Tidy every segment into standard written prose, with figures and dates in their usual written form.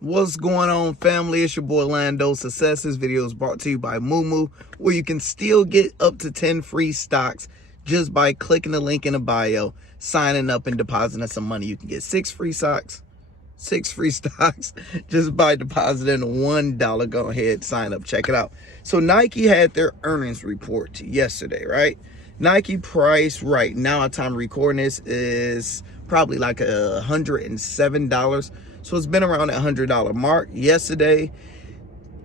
What's going on, family? It's your boy Lando. Success. This video is brought to you by Moomoo, where you can still get up to 10 free stocks just by clicking the link in the bio, signing up, and depositing some money. You can get 6 free stocks just by depositing $1. Go ahead, sign up, check it out. So Nike had their earnings report yesterday, right? Nike price right now at time of recording this is probably like $107. So it's been around that $100 mark. Yesterday,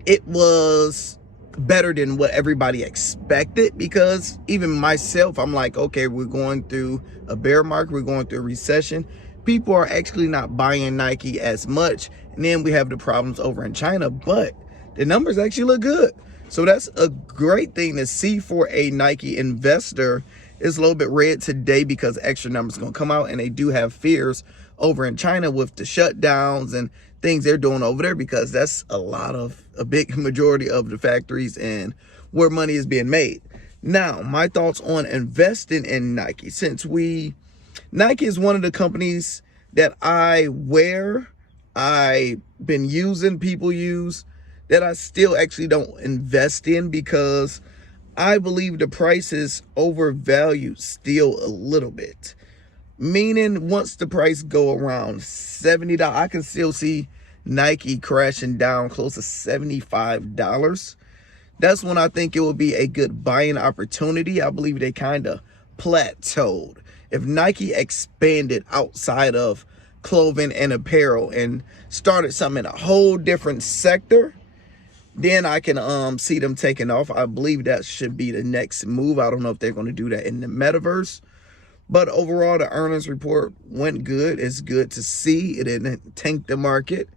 it was better than what everybody expected, because even myself, I'm like, okay, we're going through a bear market, we're going through a recession. People are actually not buying Nike as much. And then we have the problems over in China, but the numbers actually look good. So that's a great thing to see for a Nike investor. It's a little bit red today because extra numbers going to come out, and they do have fears over in China with the shutdowns and things they're doing over there, because that's a big majority of the factories and where money is being made. Now, my thoughts on investing in Nike. Nike is one of the companies that I wear, I've been using, people use, that I still actually don't invest in, because I believe the price is overvalued still a little bit. Meaning, once the price go around $70, I can still see Nike crashing down close to $75. That's when I think it will be a good buying opportunity. I believe they kind of plateaued. If Nike expanded outside of clothing and apparel and started something in a whole different sector, then I can see them taking off. I believe that should be the next move. I don't know if they're going to do that in the metaverse. But overall, the earnings report went good. It's good to see. It didn't tank the market,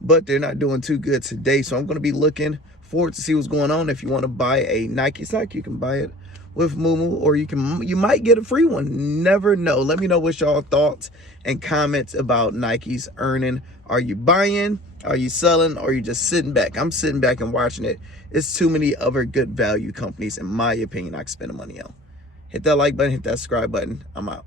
but they're not doing too good today. So I'm going to be looking forward to see what's going on. If you want to buy a Nike stock, you can buy it with Moomoo, or you might get a free one. Never know. Let me know what y'all thoughts and comments about Nike's earning. Are you buying? Are you selling? Or are you just sitting back? I'm sitting back and watching it. It's too many other good value companies, in my opinion, I can spend the money on. Hit that like button, hit that subscribe button. I'm out.